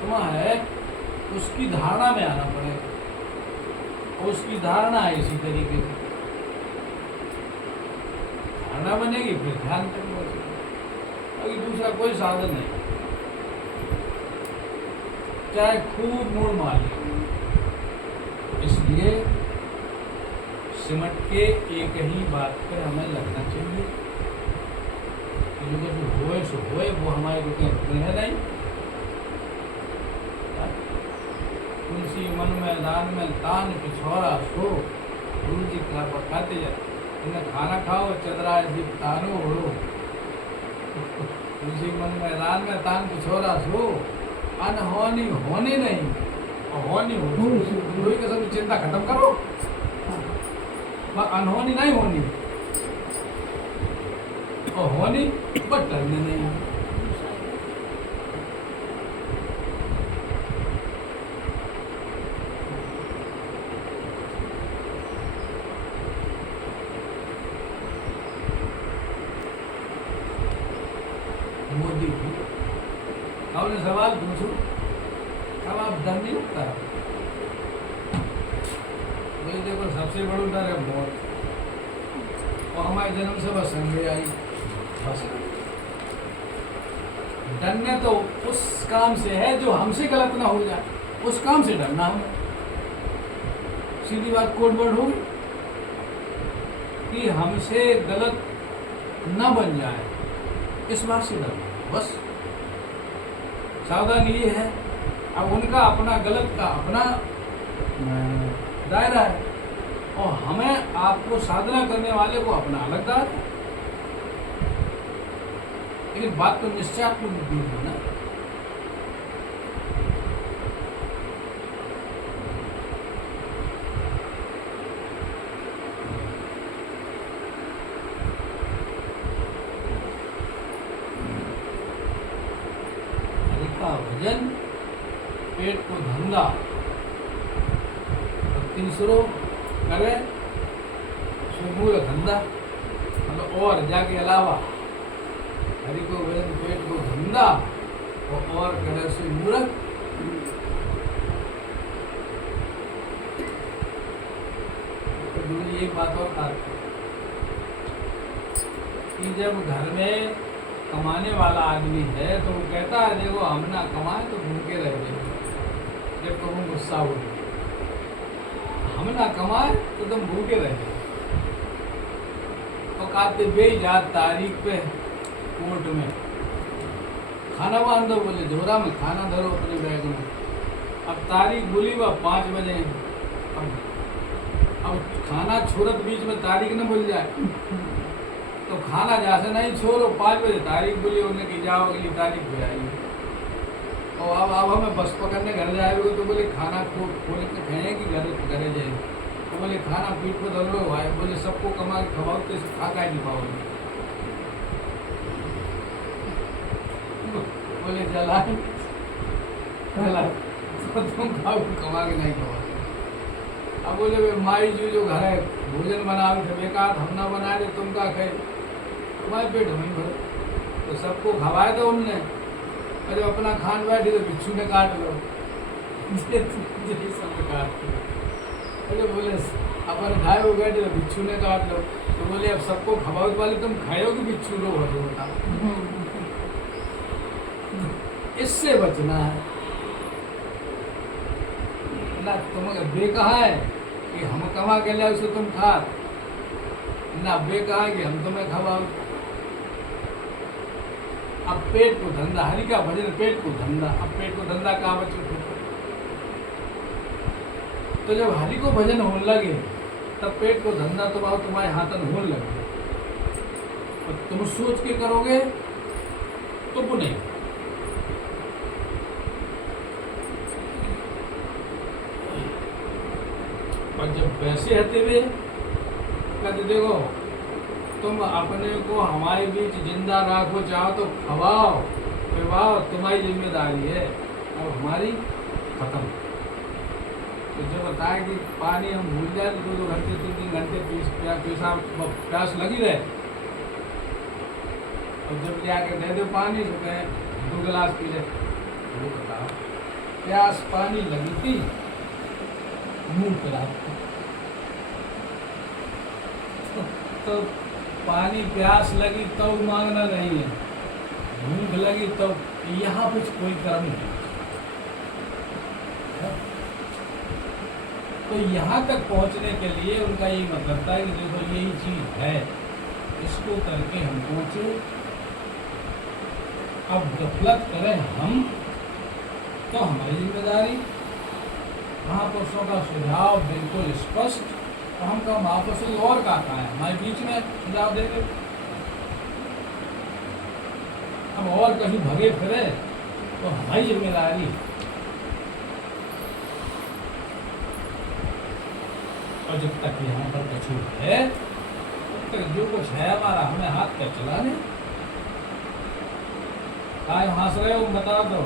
आत्मा है उसकी धारणा में आना पड़ेगा, और उसकी धारणा है इसी तरीके से धारणा बनेगी, फिर ध्यान तक पहुंचेगा। अभी दूसरा कोई साधन नहीं, चाहे खूब मूड मार ले। इसलिए सिमट के एक ही बात पर हमें लगना चाहिए कि जो होए सो होए, वो हमारे रुके रह नहीं। तुलसी मन मैदान में तान पिछौरा सो, गुरु जी का पकाते जा इन्हें खाना खाओ चदरा जी तानो हो। तुलसी मन मैदान में तान पिछौरा सो, अनहोनी होनी नहीं और होनी हो। गुरु के सब चिंता खत्म करो, अनहोनी नहीं होनी और होनी बट करने नहीं। मोदी जी आपने सवाल पूछो, अब आप डर नहीं लगता? भाई देखो सबसे बड़ा डर है मौत, और हमारे जन्म से बस संगे आई बस। डरने तो उस काम से है जो हमसे गलत ना हो जाए, उस काम से डरना हमें। सीधी बात कोड वर्ड होगी कि हमसे गलत न बन जाए, इस बात से डरना बस। सावधान ये है, अब उनका अपना गलत का अपना दायरा है, और हमें आपको साधना करने वाले को अपना अलग दायरा है। लेकिन बात तो निश्चयात्मक बुद्धि है ना। हरि का भजन पेट को धंधा, तीसरो करे सुमूल धंधा, मतलब और जाके अलावा हरि को भजन पेट को धंधा और करे से मूर्ख। तो दूसरी एक बात और आती कि जब घर में कमाने वाला आदमी है तो वो कहता है देखो हम ना कमाए तो भूखे रह जाए, जब तो हम गुस्सा हो, हम ना कमाए तो तुम भूखे रहे। तो कहते बे जा तारीख पे कोर्ट में खाना बांधो, बोले झोरा में खाना धरो अपने बैग में। अब तारीख बोली वह 5 बजे, अब खाना छोड़त बीच में तारीख न भूल जाए तो खाना जैसे नहीं छोड़ो, 5 बजे तारीख बोली उन्हें कि जाओ अगली तारीख पे आइए। और अब हमें बस पकड़ने घर जाएगा तो बोले खाना खोल के खाए कि घरे जाए, तो बोले खाना पीठ पे धर लो भाई, बोले सबको कमा के खवाओ तो खा का नहीं पाओगे, बोले जलाए तो तुम खाओ कमा के नहीं खवाओ। अब बोले माई जी जो घर है भोजन बना थे बेकार, हम ना बनाए थे तुम का खाए, तुम्हारे पेट हमें भर, तो सबको खवाए तो उनने। अरे अपना खान बैठे तो बिच्छू ने काट लो, सब काट लो। अरे बोले अपन खाए हो बैठे तो बिच्छू ने काट लो, तो बोले अब सबको खवाओ वाले तुम खाओ कि बिच्छू लो होता। इससे बचना है ना। तुम बे कहा है कि हम कमा के ले उसे तुम खा ना, बे कहा है कि हम तुम्हें खवाओ। अब पेट को धंधा, हरि का भजन पेट को धंधा, अब पेट को धंधा कहाँ बचे। तो जब हरि को भजन होने लगे तब पेट को धंधा तो बहुत तुम्हारे हाथन होने लगे, और तुम सोच के करोगे तो पुण्य। और जब वैसे हते हुए कहते देखो तुम अपने को हमारे बीच जिंदा रखो, चाहो तो खवाओ पिवाओ, तुम्हारी जिम्मेदारी है, और हमारी खत्म। तो जब बताया कि पानी हम भूल जाए तो 2-2 घंटे 3-3 घंटे प्यास लगी रहे, और जब जाके दे दो पानी तो कहें 2 गिलास पी ले, वो बताओ प्यास पानी लगी थी, मुंह पिला तो पानी प्यास लगी तो मांगना नहीं है, भूख लगी तो यहाँ कुछ कोई कर्म नहीं। तो यहाँ तक पहुँचने के लिए उनका यही मतलब था कि देखो यही चीज है, इसको करके हम पहुँचे। अब गफलत करें हम तो हमारी जिम्मेदारी। महापुरुषों का सुझाव बिल्कुल स्पष्ट, तो हम कहा महापुरुषों और का है, हमारे बीच में सुझाव देंगे। अब और कहीं भगे फिरे तो हमारी जिम्मेदारी। और जब तक यहाँ पर कछु है तब तक जो कुछ है हमारा हमें हाथ पे चलाने। काय हंस रहे हो बता दो।